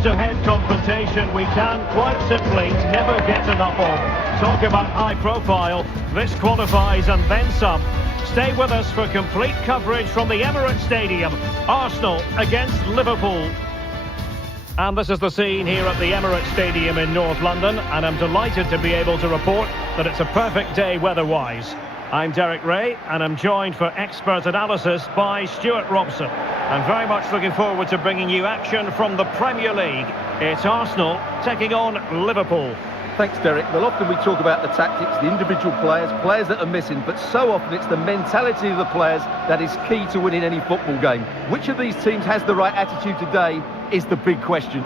head-to-head confrontation we can quite simply never get enough of. Talk about high profile, this qualifies and then some. Stay with us for complete coverage from the Emirates Stadium. Arsenal against Liverpool. And this is the scene here at the Emirates Stadium in North London, and I'm delighted to be able to report that it's a perfect day weather-wise. I'm Derek Ray, and I'm joined for expert analysis by Stuart Robson. I'm very much looking forward to bringing you action from the Premier League. It's Arsenal taking on Liverpool. Thanks, Derek. Well, often we talk about the tactics, the individual players that are missing, but so often it's the mentality of the players that is key to winning any football game. Which of these teams has the right attitude today is the big question.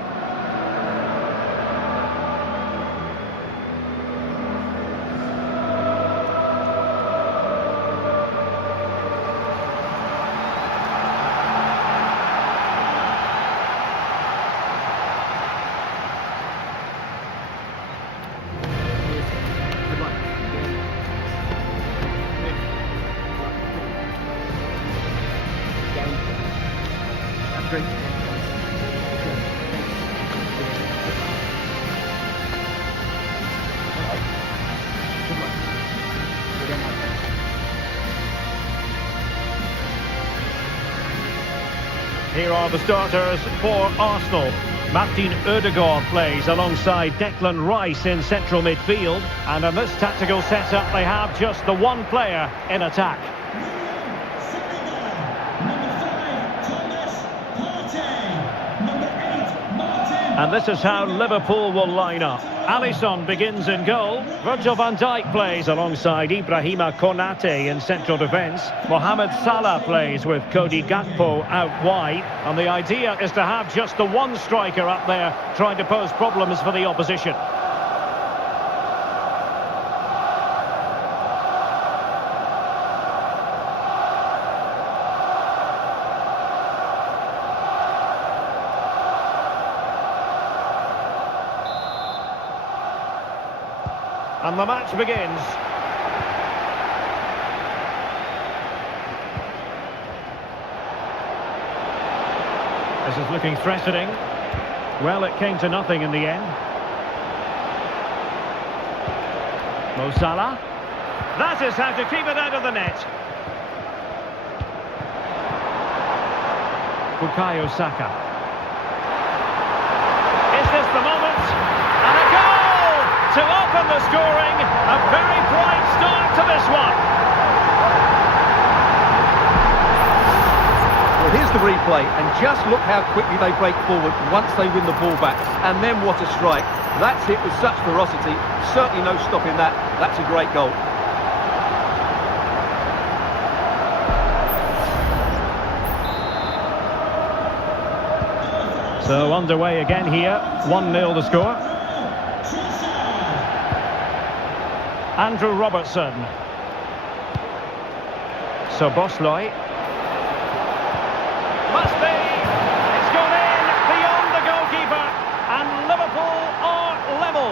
Here are the starters for Arsenal. Martin Ødegaard plays alongside Declan Rice in central midfield. And in this tactical setup, they have just the one player in attack. And this is how Liverpool will line up. Alisson begins in goal. Virgil van Dijk plays alongside Ibrahima Konate in central defence. Mohamed Salah plays with Cody Gakpo out wide. And the idea is to have just the one striker up there trying to pose problems for the opposition. And the match begins. This is looking threatening. Well, it came to nothing in the end. Mo Salah. That is how to keep it out of the net. Bukayo Saka. Is this the moment? And a goal! To open the scoring, a very bright start to this one. Well, here's the replay, and just look how quickly they break forward once they win the ball back. And then what a strike. That's hit with such ferocity. Certainly no stopping that. That's a great goal. So underway again here, 1-0 the score. Andrew Robertson. Szoboszlai. Must be! It's gone in beyond the goalkeeper, and Liverpool are level.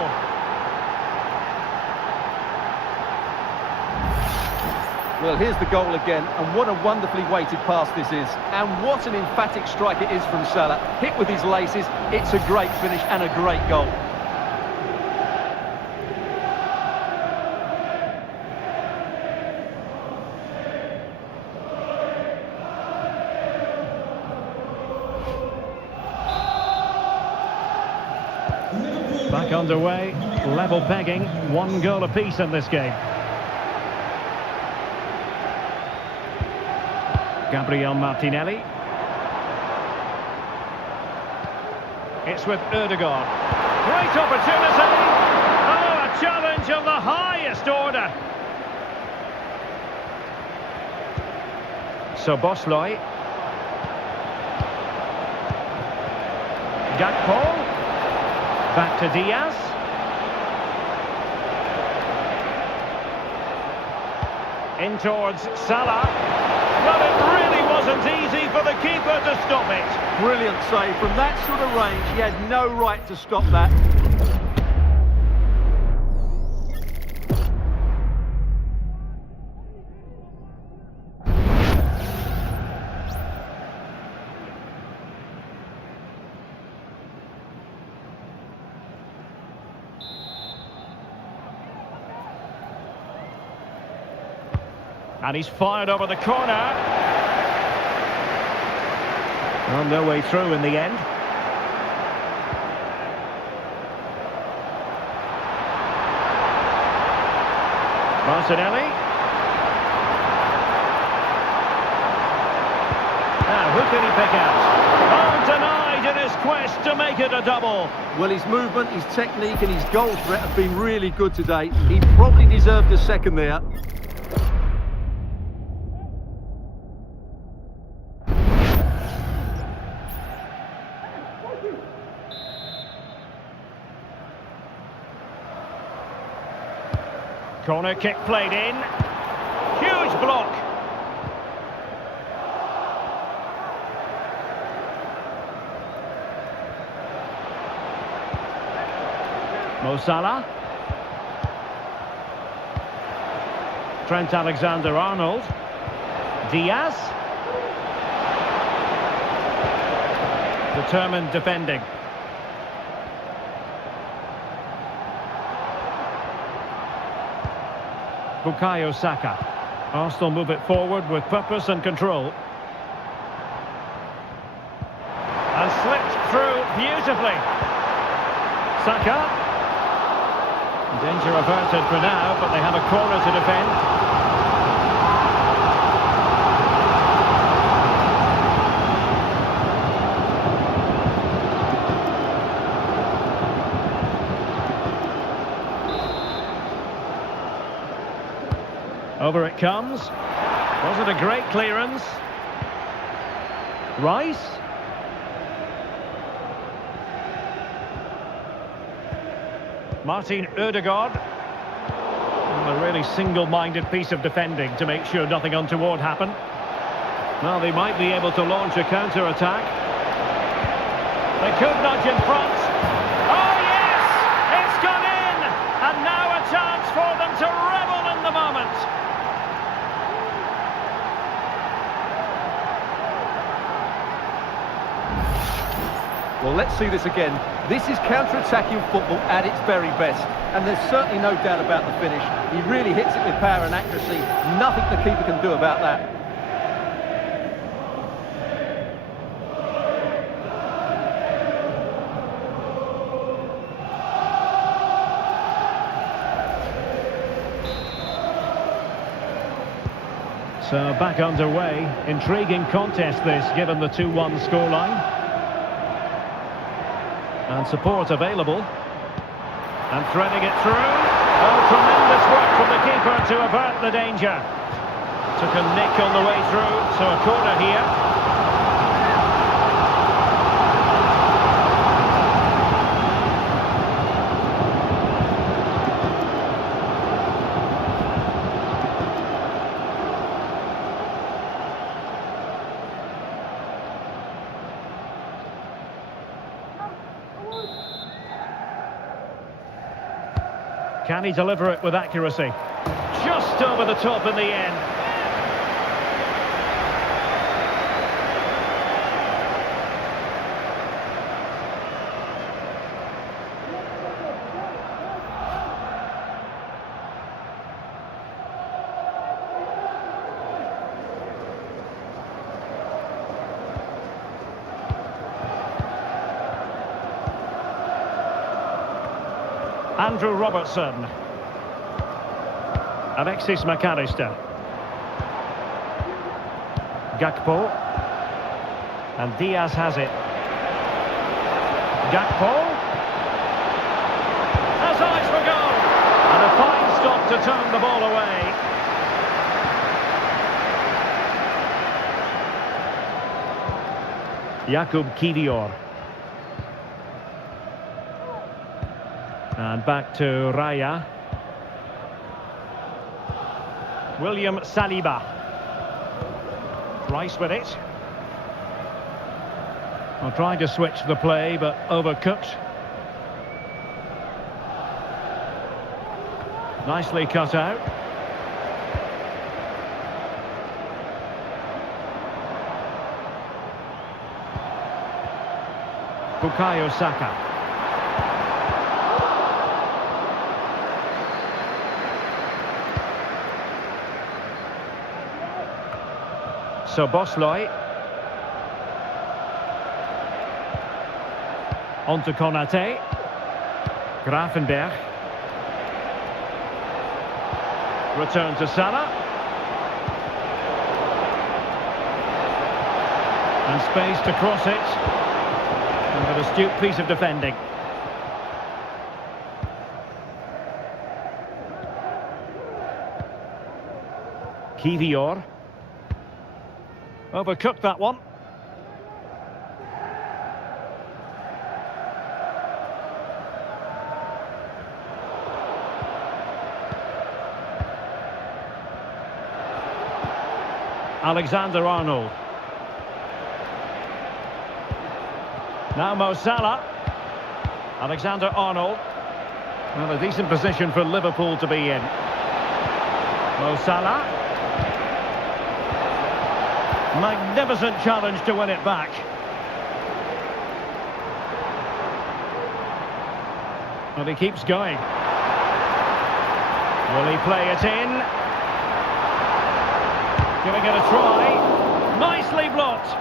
Well, here's the goal again, and what a wonderfully weighted pass this is. And what an emphatic strike it is from Salah. Hit with his laces, it's a great finish and a great goal. Back underway, level pegging, 1 goal apiece in this game. Gabriel Martinelli. It's with Ødegaard. Great opportunity! Oh, a challenge of the highest order. Szoboszlai. Gakpo. Back to Diaz. In towards Salah. Well, it really wasn't easy for the keeper to stop it. Brilliant save. From that sort of range, he had no right to stop that. And he's fired over the corner. Well, no way through in the end. Martinelli. Now, who can he pick out? Oh, denied in his quest to make it a double. Well, his movement, his technique and his goal threat have been really good today. He probably deserved a second there. Corner kick played in. Huge block. Mo Salah. Trent Alexander-Arnold. Diaz. Determined defending. Bukayo Saka. Arsenal move it forward with purpose and control. And slipped through beautifully. Saka. Danger averted for now, but they have a corner to defend. Over it comes. Wasn't a great clearance. Rice. Martin Ødegaard. A really single-minded piece of defending to make sure nothing untoward happened. Well, they might be able to launch a counter-attack. They could nudge in front. Oh, yes! It's gone in! And now a chance for them to revel in the moment. Well, let's see this again. This is counter-attacking football at its very best. And there's certainly no doubt about the finish. He really hits it with power and accuracy. Nothing the keeper can do about that. So back underway. Intriguing contest this, given the 2-1 scoreline. And support available. And threading it through. Oh, tremendous work from the keeper to avert the danger. Took a nick on the way through, so a corner here. Can he deliver it with accuracy? Just over the top in the end. Andrew Robertson. Alexis McAllister. Gakpo. And Diaz has it. Gakpo. Has eyes for goal. And a fine stop to turn the ball away. Jakub Kivior. And back to Raya. William Saliba. Rice with it. Well, trying to switch the play, but overcooked. Nicely cut out. Bukayo Saka. So Bosloy. On to Konate. Grafenberg. Return to Salah. And space to cross it. And an astute piece of defending. Kivior. Overcooked that one. Alexander-Arnold. Now Mo Salah. Alexander-Arnold. Well, a decent position for Liverpool to be in. Mo Salah. Magnificent challenge to win it back. And he keeps going. Will he play it in? Giving it a try. Nicely blocked.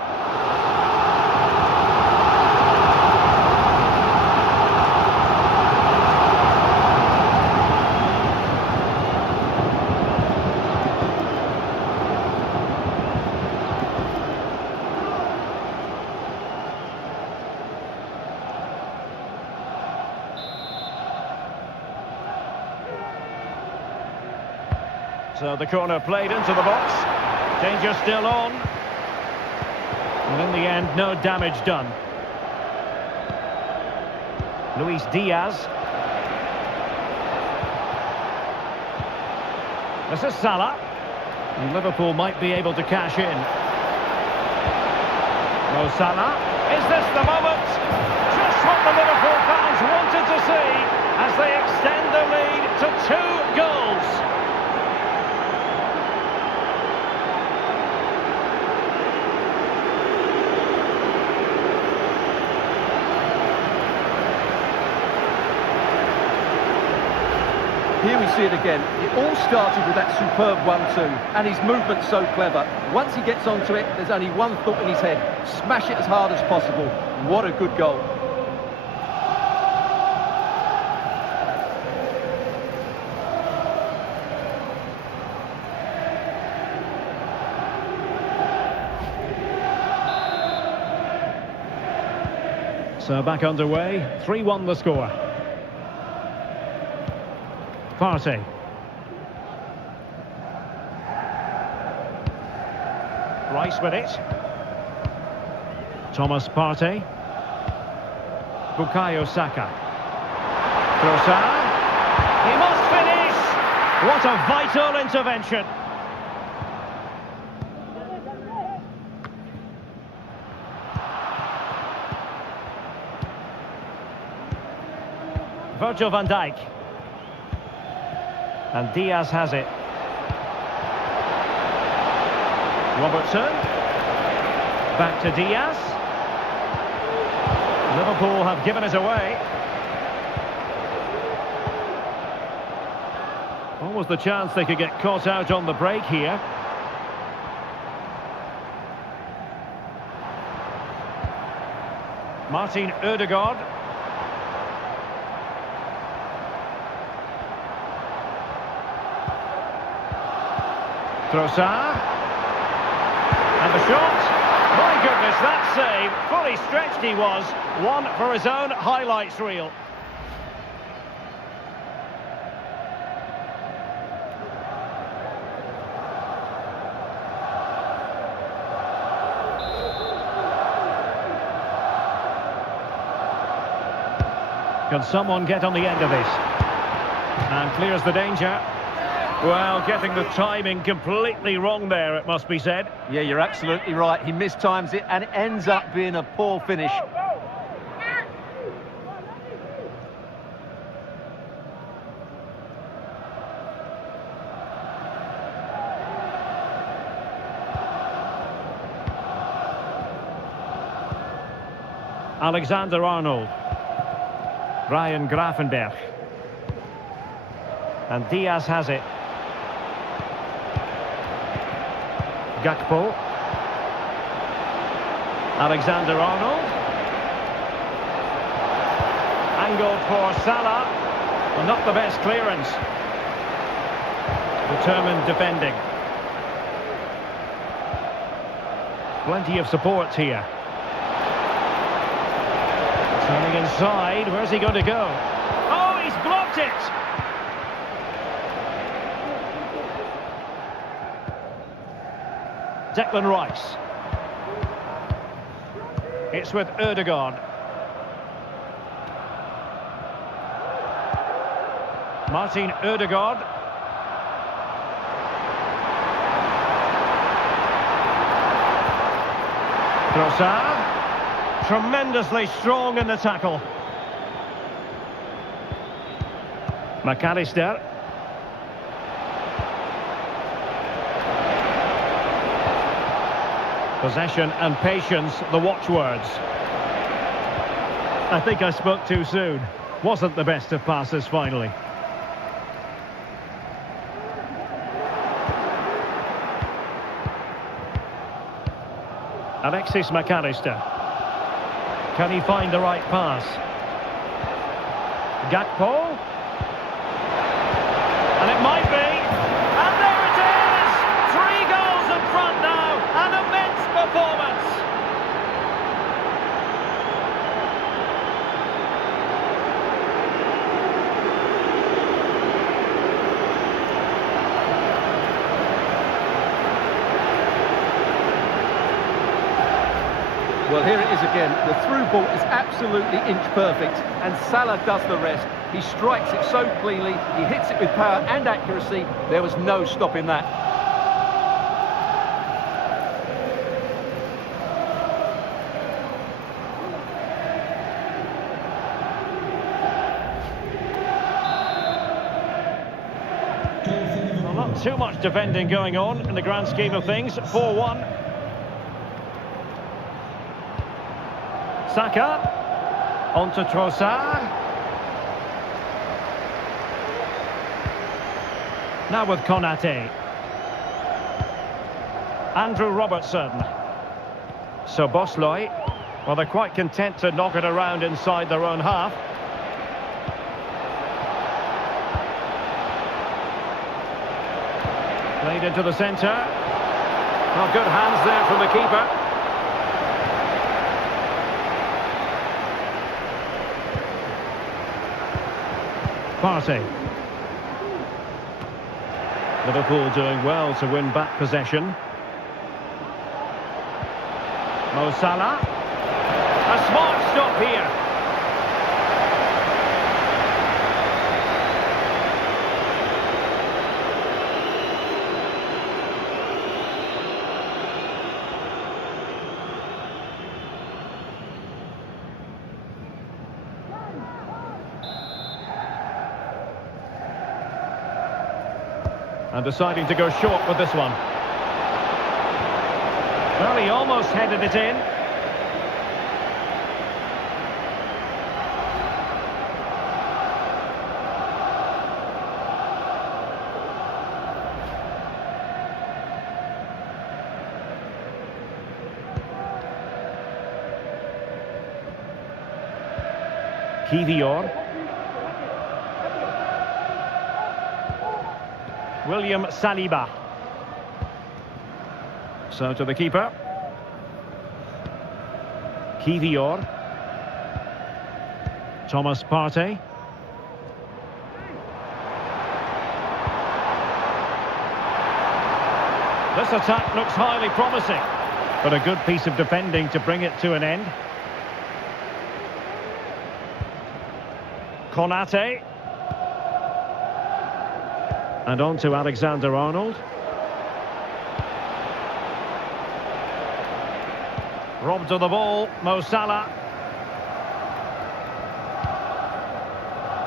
So the corner played into the box. Danger still on. And in the end, no damage done. Luis Diaz. This is Salah. And Liverpool might be able to cash in. Mo Salah. Is this the moment? Just what the Liverpool fans wanted to see as they extend the lead to 2 goals. Here we see it again. It all started with that superb 1-2, and his movement's so clever. Once he gets onto it, there's only one thought in his head. Smash it as hard as possible. What a good goal. So back underway, 3-1 the score. Partey. Rice with it. Thomas Partey. Bukayo Saka. Trossard. He must finish! What a vital intervention. Virgil van Dijk. And Diaz has it. Robertson. Back to Diaz. Liverpool have given it away. What was the chance they could get caught out on the break here? Martin Ødegaard. Trossard. And the shot. My goodness, that save. Fully stretched he was. One for his own highlights reel. Can someone get on the end of this? And clears the danger. Well, getting the timing completely wrong there, it must be said. Yeah, you're absolutely right. He mistimes it and it ends up being a poor finish. Alexander-Arnold. Ryan Grafenberg. And Diaz has it. Gakpo. Alexander-Arnold. Angled for Salah. Well, not the best clearance. Determined defending. Plenty of support here. Turning inside. Where's he going to go? Oh, he's blocked it! Declan Rice. It's with Ødegaard. Martin Ødegaard. Trossard. Tremendously strong in the tackle. McAllister. Possession and patience, the watchwords. I think I spoke too soon. Wasn't the best of passes finally. Alexis McAllister. Can he find the right pass? Gakpo. And it might be. And there it is! 3 goals in front now. An immense performance. Well, here it is again. The through ball is absolutely inch perfect, and Salah does the rest. He strikes it so cleanly, he hits it with power and accuracy. There was no stopping that. Well, not too much defending going on in the grand scheme of things. 4-1. Saka, on to Trossard. Now with Konate. Andrew Robertson. So Bosley, well, they're quite content to knock it around inside their own half. Played into the centre. Well, good hands there from the keeper. Partey. Liverpool doing well to win back possession. Mo Salah. A smart stop here. And deciding to go short with this one. Well, he almost headed it in. Kivior. William Saliba. So to the keeper. Kivior. Thomas Partey. This attack looks highly promising, but a good piece of defending to bring it to an end. Konate. And on to Alexander-Arnold. Robbed of the ball, Mo Salah.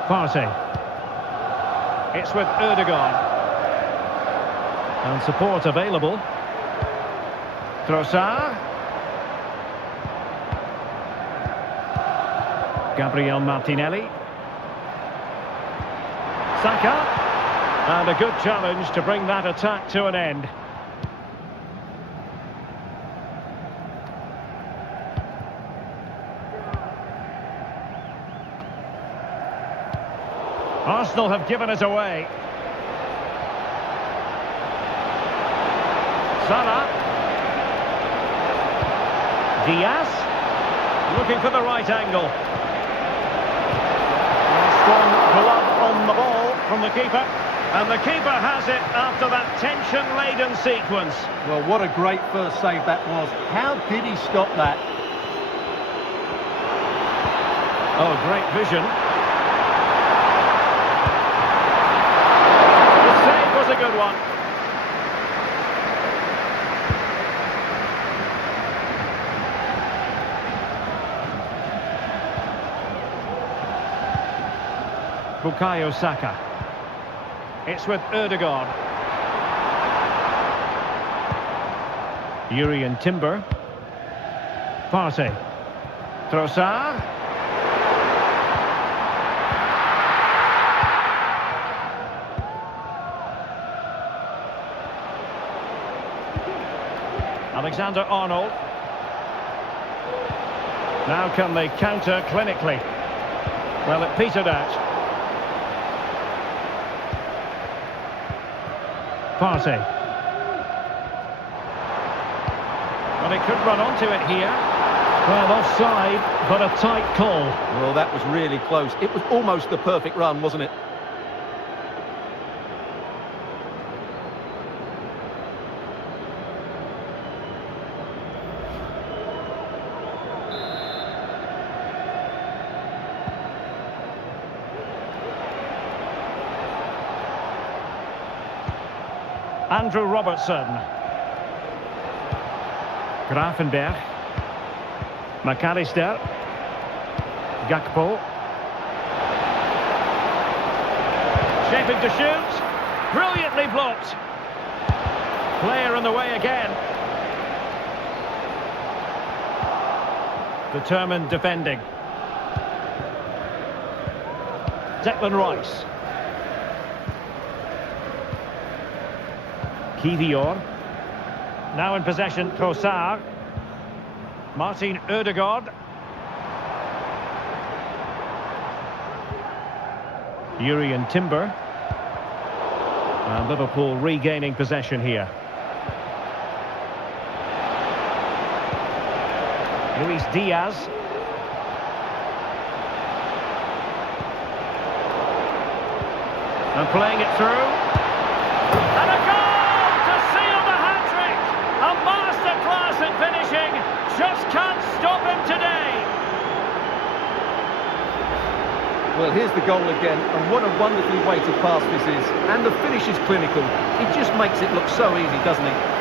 Partey. It's with Ødegaard. And support available. Trossard. Gabriel Martinelli. Saka. And a good challenge to bring that attack to an end. Arsenal have given it away. Salah. Diaz. Looking for the right angle. Strong glove on the ball from the keeper. And the keeper has it after that tension-laden sequence. Well, what a great first save that was. How did he stop that? Oh, great vision. The save was a good one. Bukayo Saka. It's with Ødegaard. Urian Timber. Partey. Trossard. Alexander-Arnold. Now can they counter clinically? Well, it petered out. Partey. Well, he could run onto it here. Well, offside, but a tight call. Well, that was really close. It was almost the perfect run, wasn't it? Andrew Robertson. Gravenberg. McAllister. Gakpo. Shaping to shoot. Brilliantly blocked. Player in the way again. Determined defending. Declan Rice. Kivior. Now in possession, Trossard. Martin Ødegaard. Urian Timber. And Liverpool regaining possession here. Luis Diaz. And playing it through. And a goal! A masterclass in finishing, just can't stop him today. Well, here's the goal again, and what a wonderfully weighted pass this is. And the finish is clinical. It just makes it look so easy, doesn't it?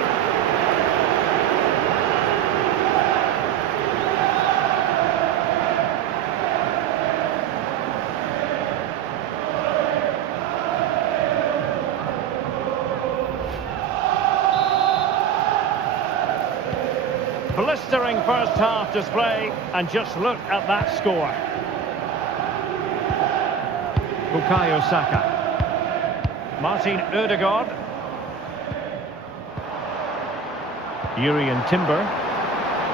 Blistering first half display, and just look at that score. Bukayo Saka. Martin Ødegaard. Urian Timber.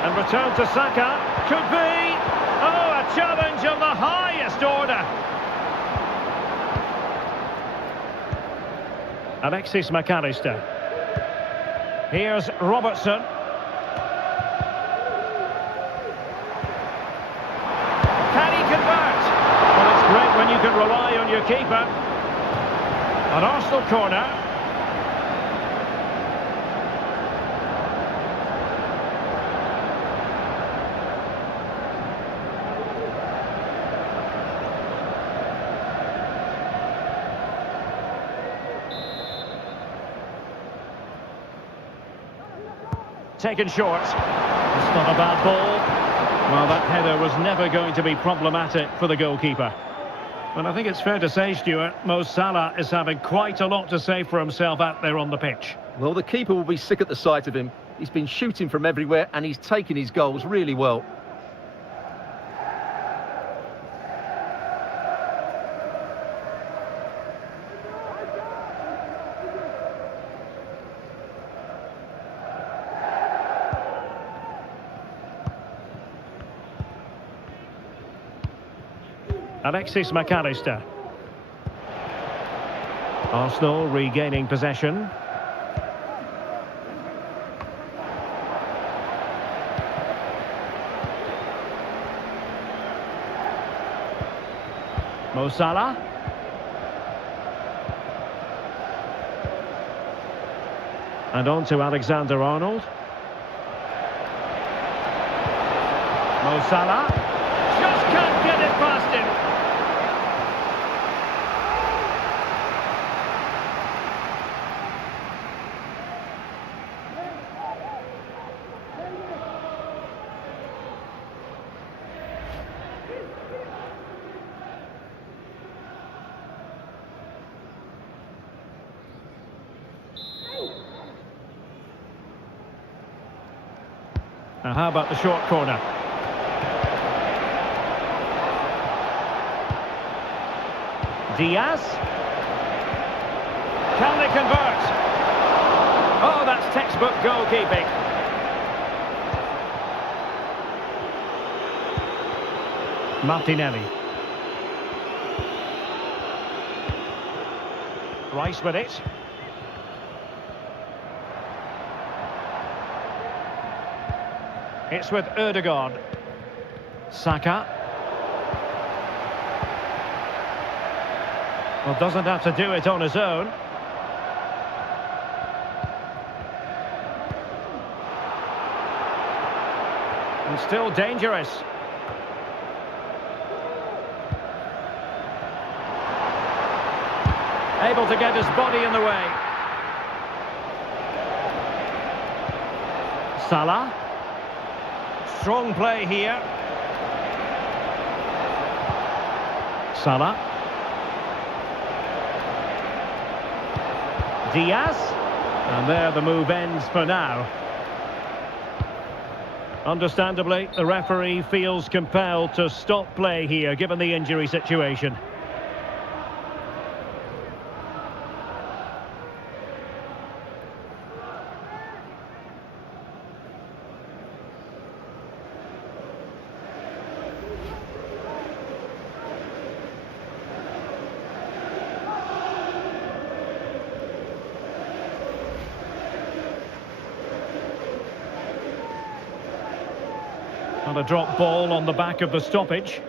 And return to Saka. Could be. Oh, a challenge of the highest order. Alexis McAllister. Here's Robertson. Great when you can rely on your keeper. An Arsenal corner. Taken short. It's not a bad ball. Well, that header was never going to be problematic for the goalkeeper. And I think it's fair to say, Stuart, Mo Salah is having quite a lot to say for himself out there on the pitch. Well, the keeper will be sick at the sight of him. He's been shooting from everywhere and he's taken his goals really well. Alexis McAllister. Arsenal regaining possession. Mo Salah. And on to Alexander-Arnold. Mo Salah. Just can't get it past him. Now how about the short corner? Diaz. Can they convert? Oh, that's textbook goalkeeping. Martinelli. Rice with it. It's with Ødegaard. Saka. Well, doesn't have to do it on his own. And still dangerous. Able to get his body in the way. Salah. Strong play here. Salah. Diaz. And there the move ends for now. Understandably, the referee feels compelled to stop play here, given the injury situation. And a drop ball on the back of the stoppage.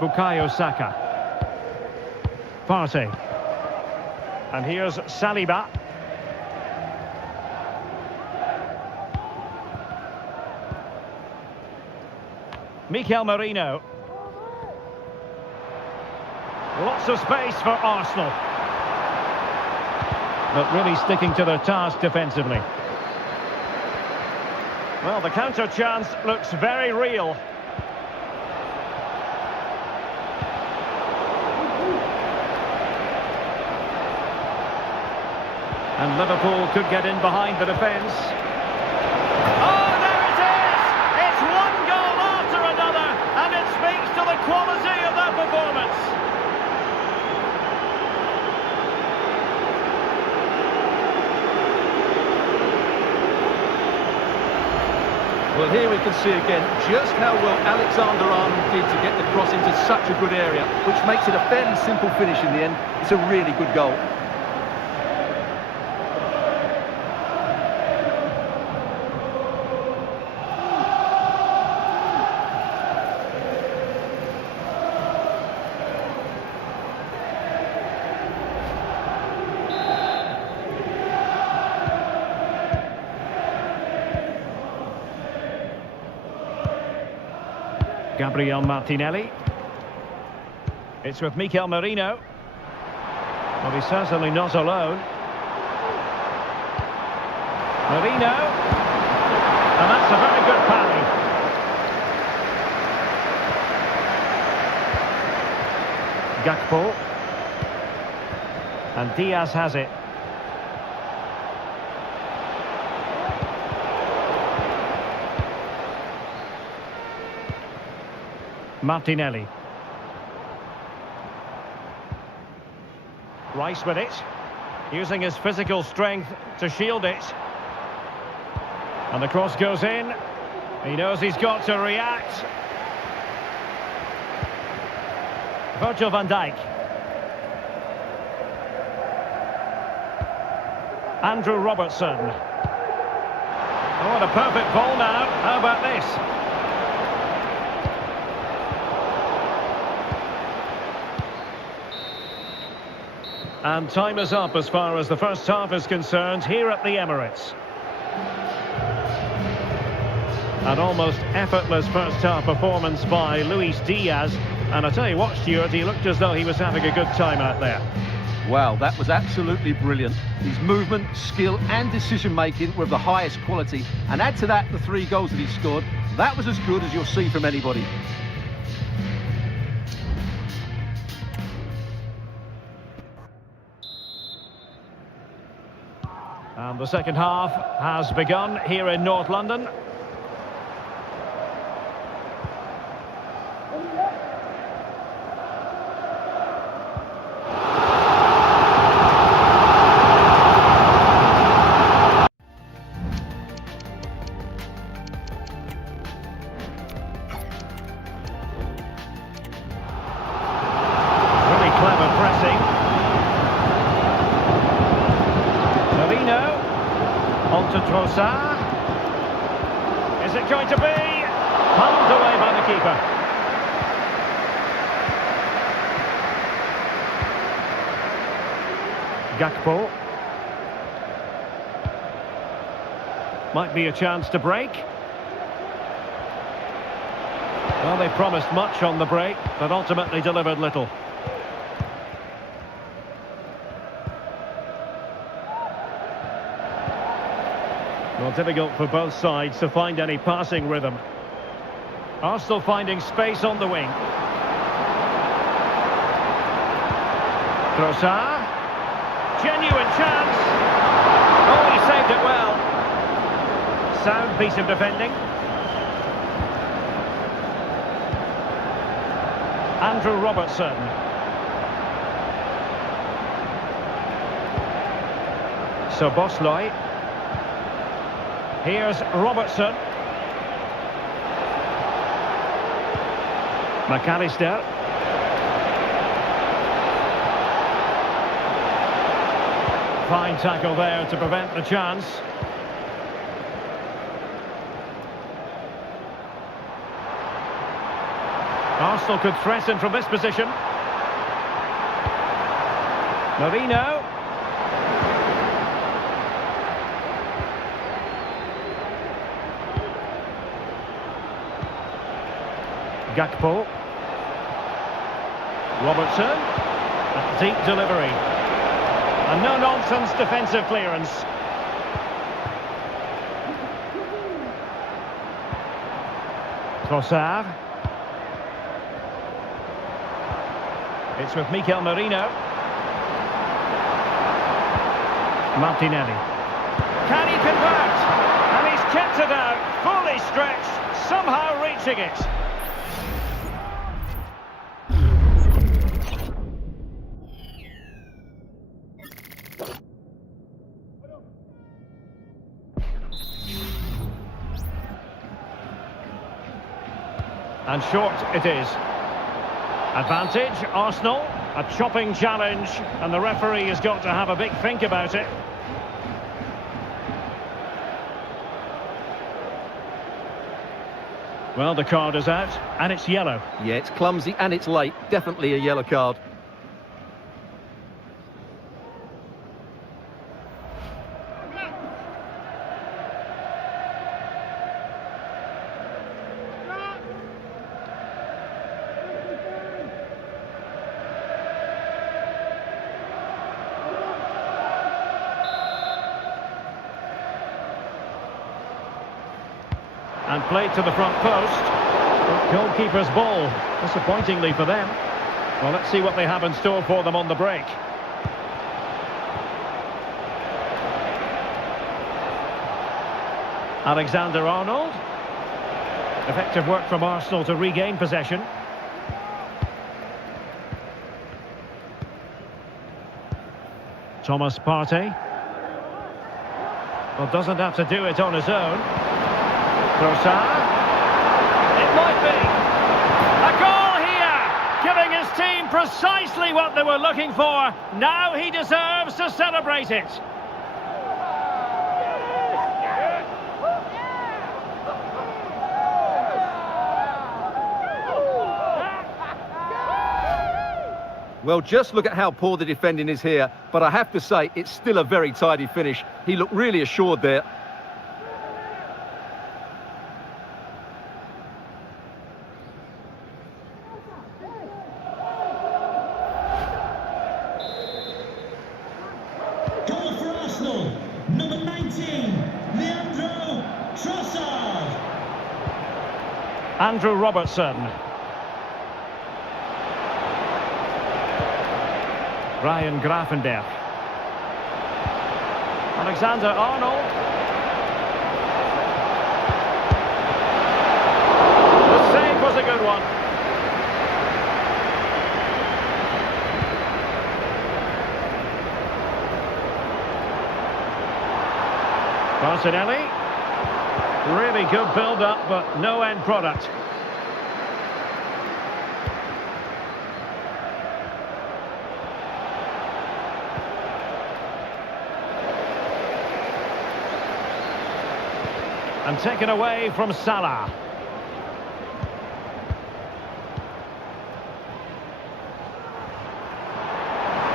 Bukayo Saka. Partey. And here's Saliba. Mikel Merino. Lots of space for Arsenal. But really sticking to their task defensively. Well, the counter chance looks very real. And Liverpool could get in behind the defence. Oh, there it is! It's one goal after another, and it speaks to the quality of their performance. Well, here we can see again just how well Alexander-Arnold did to get the cross into such a good area, which makes it a fairly simple finish in the end. It's a really good goal. Gabriel Martinelli. It's with Mikel Merino. Well, he's certainly not alone. Merino. And that's a very good parry. Gakpo. And Diaz has it. Martinelli. Rice with it, using his physical strength to shield it. And the cross goes in. He knows he's got to react. Virgil van Dijk. Andrew Robertson. Oh, what a perfect ball now. How about this? And time is up as far as the first half is concerned here at the Emirates. An almost effortless first half performance by Luis Diaz. And I tell you what, Stuart, he looked as though he was having a good time out there. Wow, that was absolutely brilliant. His movement, skill and decision-making were of the highest quality. And add to that the 3 goals that he scored. That was as good as you'll see from anybody. And the second half has begun here in North London. Really clever pressing. Marino. On to Trossard. Is it going to be? Palmed away by the keeper. Gakpo. Might be a chance to break. Well, they promised much on the break, but ultimately delivered little. Well, difficult for both sides to find any passing rhythm. Arsenal finding space on the wing. Trossard. Genuine chance. Oh, he saved it well. Sound piece of defending. Andrew Robertson. So Bosley. Here's Robertson. McAllister. Fine tackle there to prevent the chance. Arsenal could threaten from this position. Marino. Gakpo. Robertson. A deep delivery. A no-nonsense defensive clearance. Trossard. It's with Mikel Merino. Martinelli. Can he convert? And he's kept it out, fully stretched, somehow reaching it. And short it is. Advantage, Arsenal. A chopping challenge, and the referee has got to have a big think about it. Well, the card is out, and it's yellow. Yeah, it's clumsy and it's late. Definitely a yellow card. And played to the front post. Goalkeeper's ball, disappointingly for them. Well, let's see what they have in store for them on the break. Alexander-Arnold. Effective work from Arsenal to regain possession. Thomas Partey. Well, doesn't have to do it on his own. Trossard. It might be. A goal here! Giving his team precisely what they were looking for. Now he deserves to celebrate it. Well, just look at how poor the defending is here, but I have to say, it's still a very tidy finish. He looked really assured there. Goal for Arsenal, number 19, Leandro Trossard. Andrew Robertson. Ryan Gravenberch. Alexander-Arnold. The save was a good one. Martinelli. Really good build-up, but no end product. And taken away from Salah.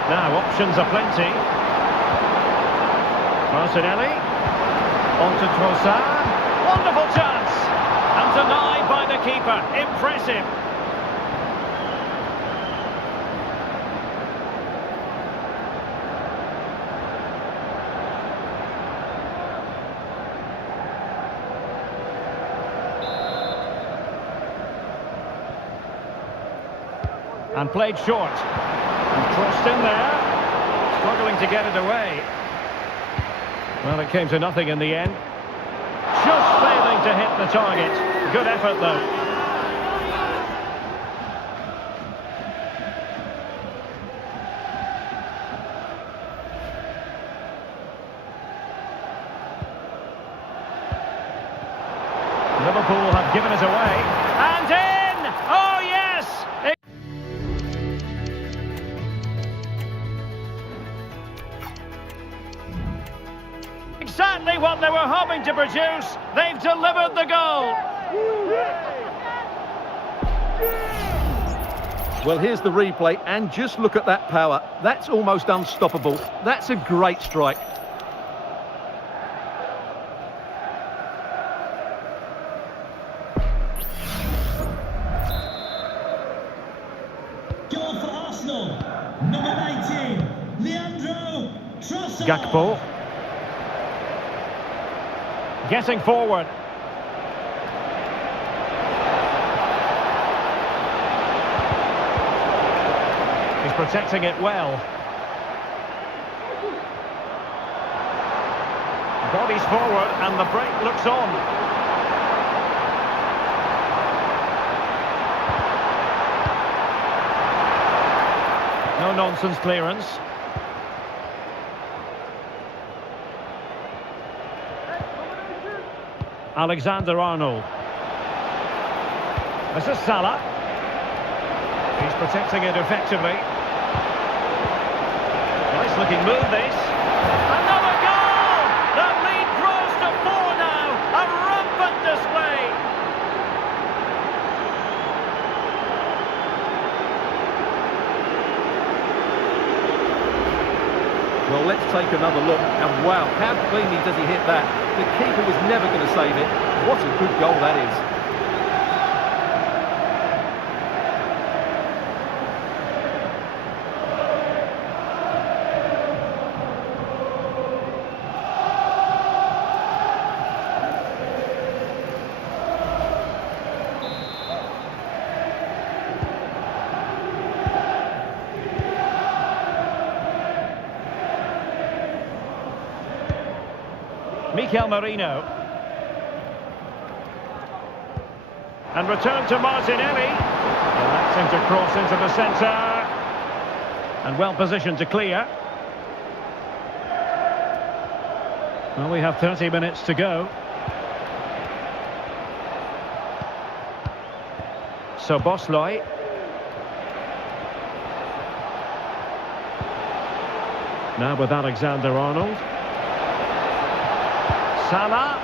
Now options are plenty. Martinelli. On to Trossard. Wonderful chance. And denied by the keeper. Impressive. And played short. And crossed in there. Struggling to get it away. Well, it came to nothing in the end. Just failing to hit the target. Good effort, though. Liverpool have given it away. And in! Oh, yes! Exactly what they were hoping to produce. They've delivered the goal. Well, here's the replay, and just look at that power. That's almost unstoppable. That's a great strike. Goal for Arsenal, number 19, Leandro Trossard. Gakpo. Getting forward. He's protecting it well. Bodies forward and the break looks on. No nonsense clearance. Alexander-Arnold. This is Salah. He's protecting it effectively. Nice looking move this. Another goal! The lead grows to 4 now. A rampant display. Well, let's take another look. And wow, how cleanly does he hit that? The keeper was never going to save it. What a good goal that is. Mikel Merino. And return to Martinelli. Electing to cross into the centre. And well positioned to clear. Well, we have 30 minutes to go. So Bosloy. Now with Alexander-Arnold. Salah.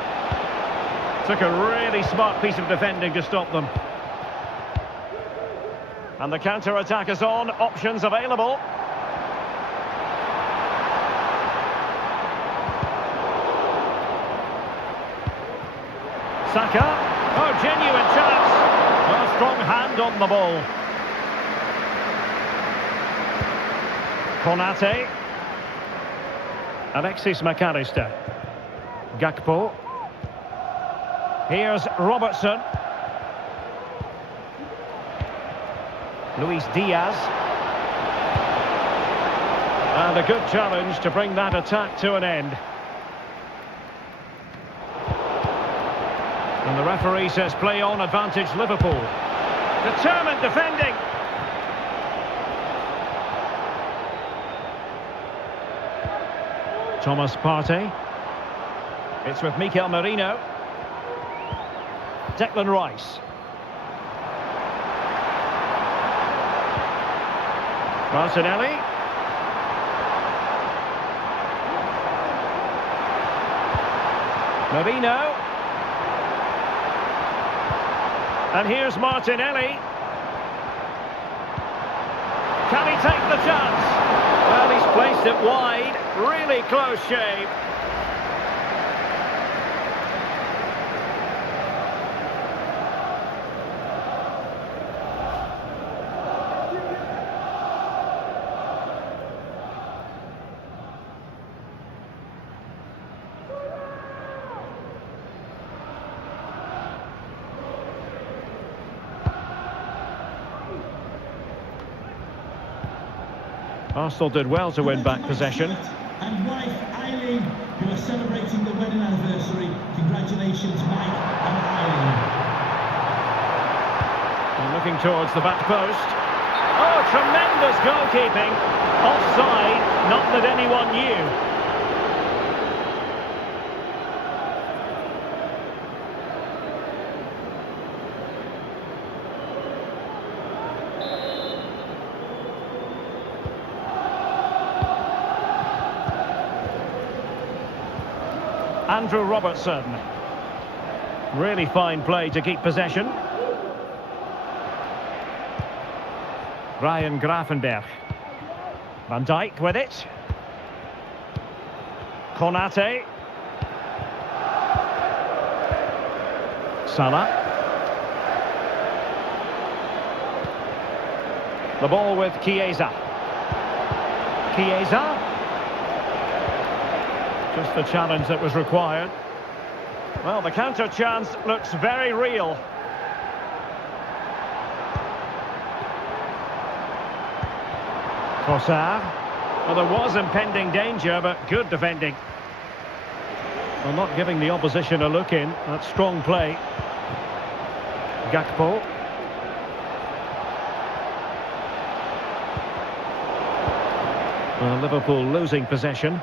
Took a really smart piece of defending to stop them. And the counter-attack is on. Options available. Saka. Oh, genuine chance. A strong hand on the ball. Konate. Alexis McAllister. Gakpo. Here's Robertson. Luis Diaz. And a good challenge to bring that attack to an end. And the referee says play on, advantage Liverpool. Determined defending. Thomas Partey. It's with Mikel Merino. Declan Rice. Martinelli. Merino. And here's Martinelli. Can he take the chance? Well, he's placed it wide. Really close shave. Arsenal did well to win back possession. And wife Eileen, who are celebrating the wedding anniversary. Congratulations, Mike and Eileen. And looking towards the back post. Oh, tremendous goalkeeping. Offside, not that anyone knew. Andrew Robertson. Really fine play to keep possession. Ryan Gravenberch. Van Dijk with it. Konate. Salah. The ball with Chiesa. Chiesa. Just the challenge that was required. Well, the counter chance looks very real. Trossard. Well, there was impending danger, but good defending. Well, not giving the opposition a look in. That's strong play. Gakpo. Well, Liverpool losing possession.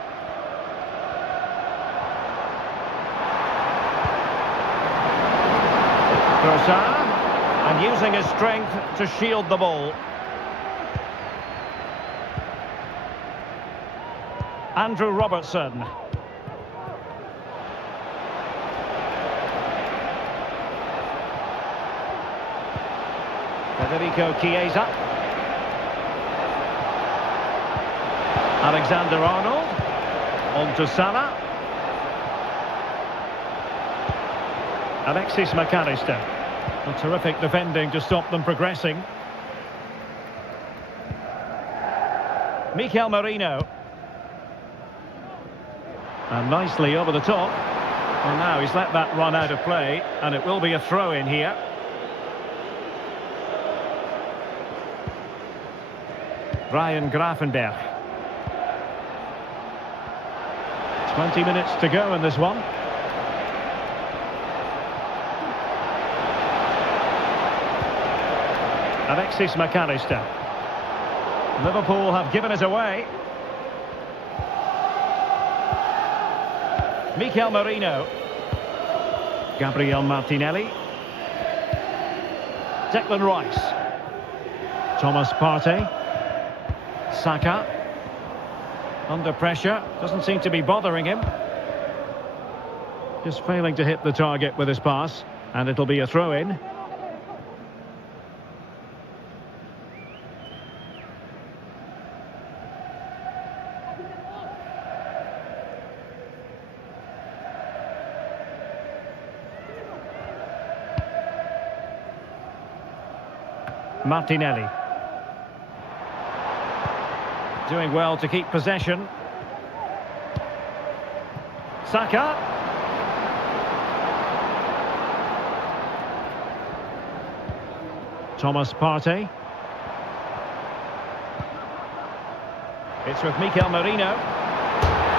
Trossard, and using his strength to shield the ball. Andrew Robertson. Federico Chiesa. Alexander-Arnold. On to Salah. Alexis McAllister. A terrific defending to stop them progressing. Mikel Merino. And nicely over the top. Well, now he's let that run out of play, and it will be a throw-in here. Ryan Gravenberch. 20 minutes to go in this one. Alexis McAllister. Liverpool have given it away. Mikel Merino. Gabriel Martinelli. Declan Rice. Thomas Partey. Saka. Under pressure. Doesn't seem to be bothering him. Just failing to hit the target with his pass. And it'll be a throw-in. Martinelli. Doing well to keep possession. Saka. Thomas Partey. It's with Mikel Merino.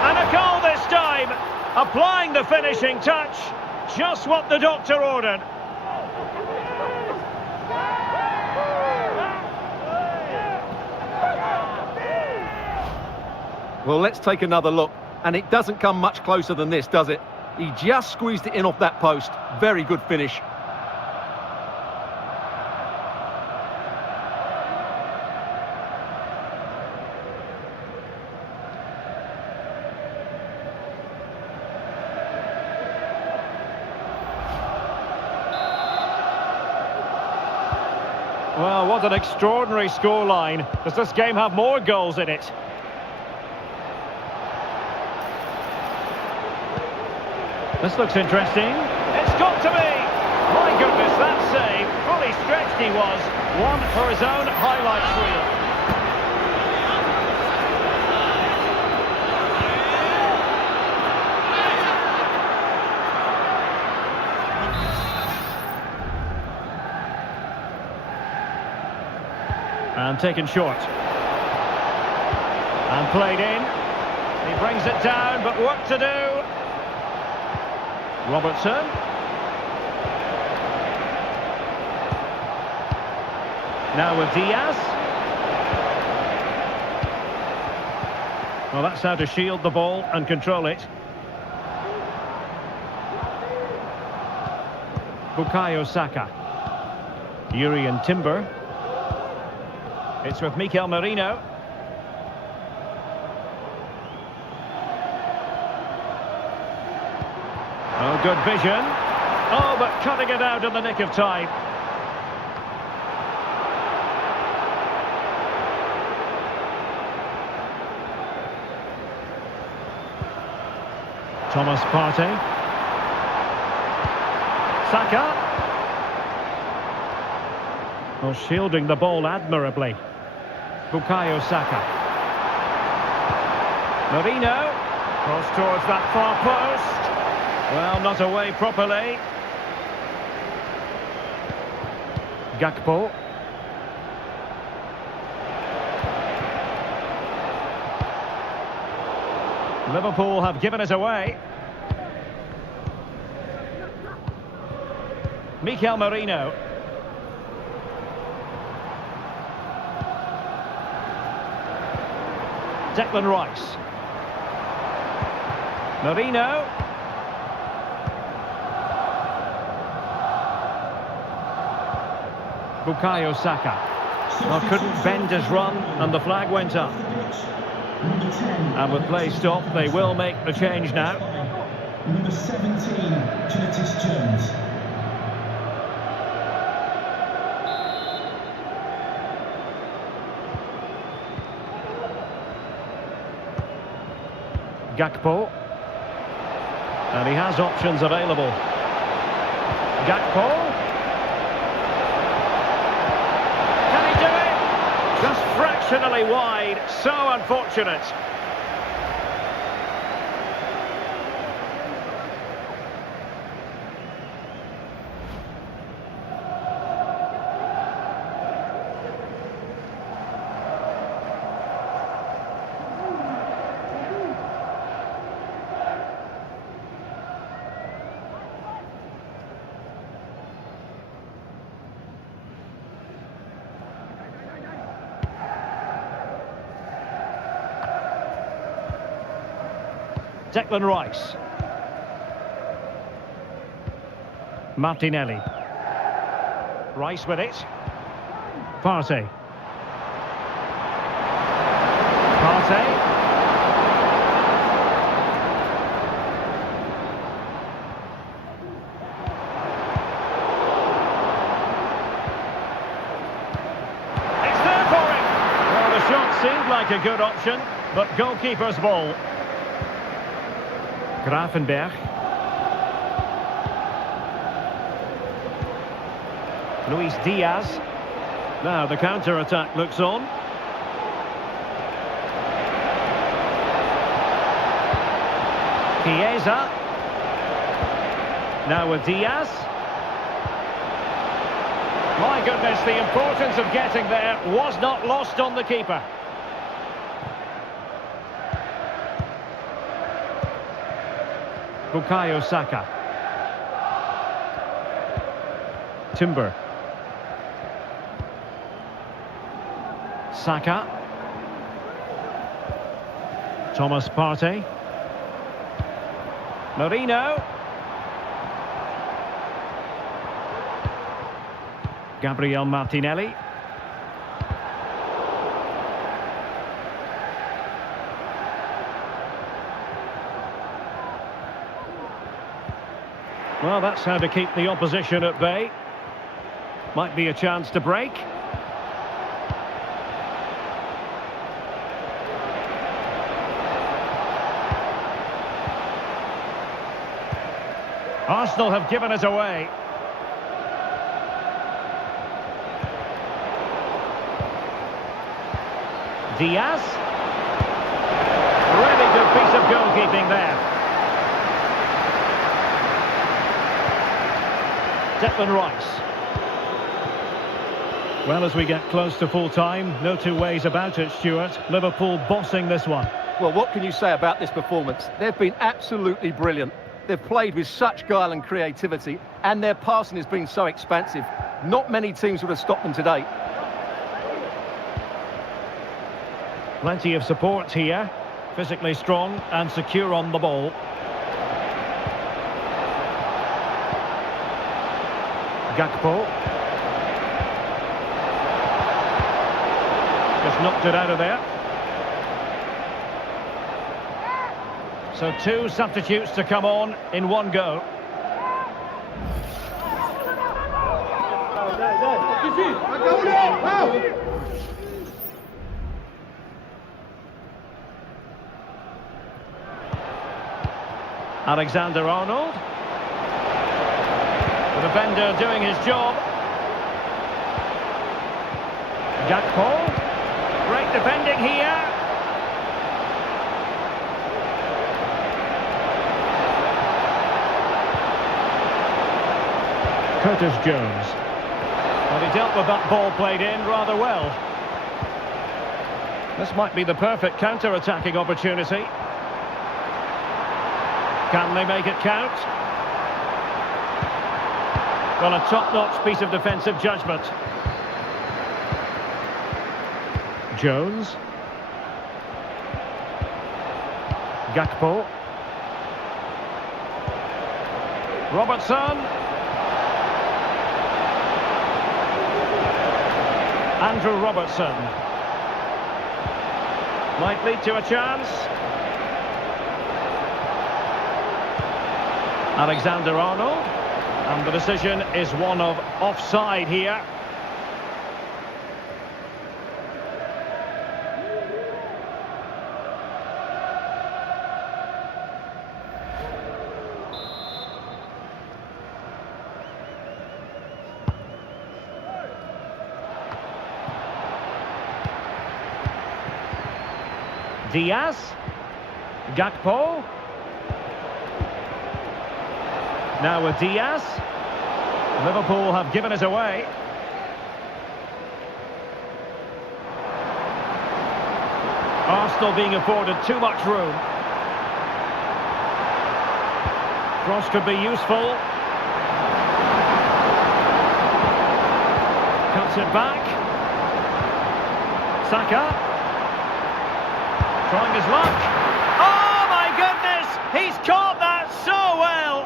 And a goal this time! Applying the finishing touch. Just what the doctor ordered. Well, let's take another look. And it doesn't come much closer than this, does it? He just squeezed it in off that post. Very good finish. Well, what an extraordinary scoreline. Does this game have more goals in it? This looks interesting. It's got to be! My goodness, that save. Fully stretched he was. One for his own highlights reel. And taken short. And played in. He brings it down, but work to do. Robertson. Now with Diaz. Well, that's how to shield the ball and control it. Bukayo Saka. Urian Timber. It's with Mikel Merino. Oh, good vision. Oh, but cutting it out in the nick of time. Thomas Partey. Saka. Well, shielding the ball admirably. Bukayo Saka. Merino. Cross towards that far post. Well, not away properly. Gakpo. Liverpool have given it away. Mikel Merino. Declan Rice. Merino. Bukayo Saka. Well, couldn't bend his run and the flag went up. And with play stopped, they will make the change now. Number 17, Curtis Jones. Gakpo. And he has options available. Gakpo. Just fractionally wide, so unfortunate. Declan Rice. Martinelli. Rice with it. Partey. Partey. It's there for him. Well, the shot seemed like a good option, but goalkeeper's ball. Gravenberg. Luis Diaz. Now the counter-attack looks on. Chiesa. Now with Diaz. My goodness, the importance of getting there was not lost on the keeper. Bukayo Saka. Timber. Saka. Thomas Partey. Merino. Gabriel Martinelli. Well, that's how to keep the opposition at bay. Might be a chance to break. Arsenal have given it away. Diaz. Really good piece of goalkeeping there. Declan Rice. Well, as we get close to full time, no two ways about it, Stuart. Liverpool bossing this one. Well, what can you say about this performance? They've been absolutely brilliant. They've played with such guile and creativity, and their passing has been so expansive. Not many teams would have stopped them today. Plenty of support here. Physically strong and secure on the ball. Gakpo. Just knocked it out of there. So two substitutes to come on in one go. Alexander-Arnold. The defender doing his job. Gakpo. Great defending here. Curtis Jones. Well, he dealt with that ball played in rather well. This might be the perfect counter-attacking opportunity. Can they make it count? Well, a top-notch piece of defensive judgment. Jones. Gakpo. Robertson. Andrew Robertson. Might lead to a chance. Alexander-Arnold. And the decision is one of offside here. Diaz. Gakpo. Now with Diaz. Liverpool have given it away. Arsenal being afforded too much room. Cross could be useful. Cuts it back. Saka. Trying his luck. Oh my goodness! He's caught that so well!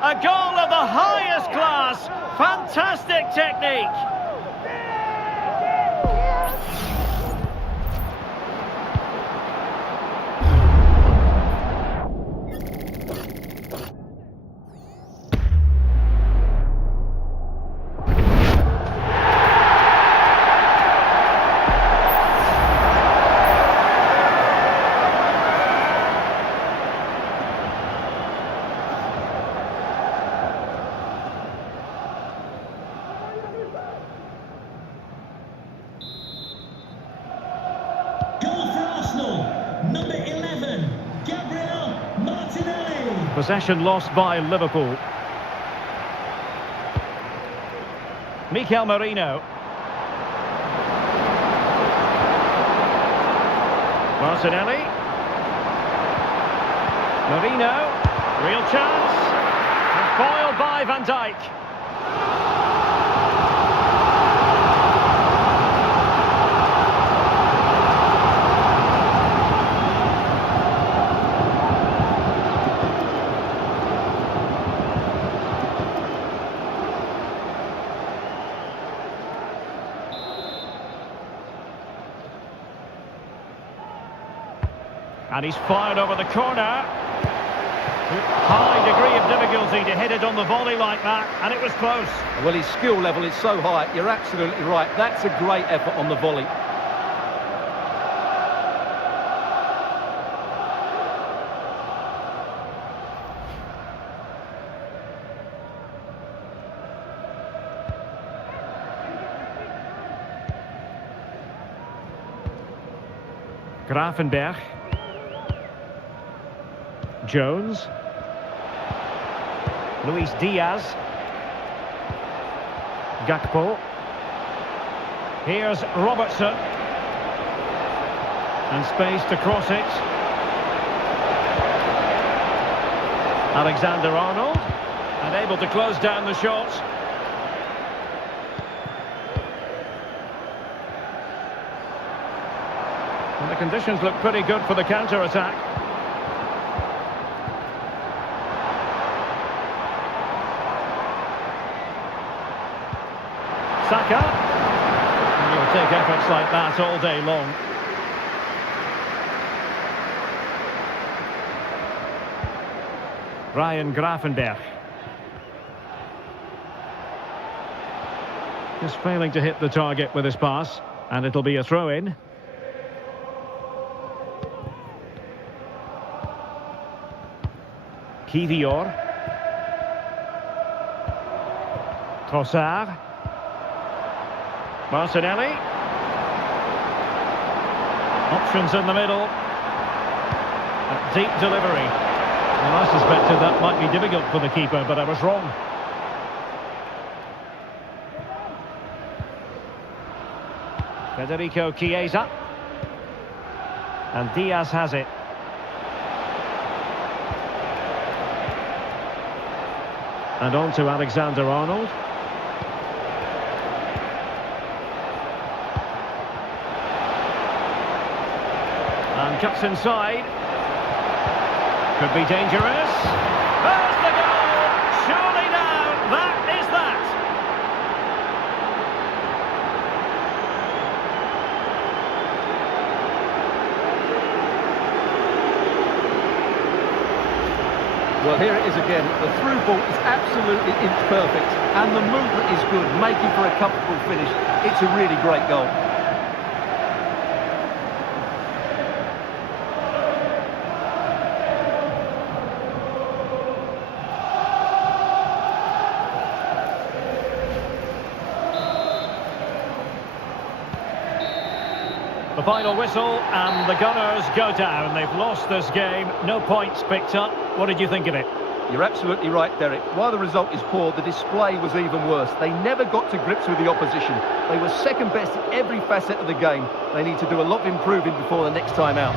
A goal of the highest class. Fantastic technique. Number 11, Gabriel Martinelli. Possession lost by Liverpool. Mikel Merino. Martinelli. Merino. Real chance. And foiled by Van Dijk. And he's fired over the corner. High degree of difficulty to hit it on the volley like that, and it was close. Well, his skill level is so high, you're absolutely right. That's a great effort on the volley. Gravenberch. Jones. Luis Diaz. Gakpo. Here's Robertson. And space to cross it. Alexander-Arnold. And able to close down the shot. And the conditions look pretty good for the counter-attack. Saka. And you'll take efforts like that all day long. Ryan Gravenberch. Just failing to hit the target with his pass. And it'll be a throw-in. Kivior. Trossard. Martinelli. Options in the middle. A deep delivery. Well, I suspected that might be difficult for the keeper, but I was wrong. Federico Chiesa. And Diaz has it. And on to Alexander-Arnold. And cuts inside. Could be dangerous. There's the goal! Surely now, that is that! Well, here it is again. The through ball is absolutely inch perfect. And the movement is good, making for a comfortable finish. It's a really great goal. The final whistle, and the Gunners go down. They've lost this game, no points picked up. What did you think of it? You're absolutely right, Derek. While the result is poor, the display was even worse. They never got to grips with the opposition. They were second best in every facet of the game. They need to do a lot of improving before the next time out.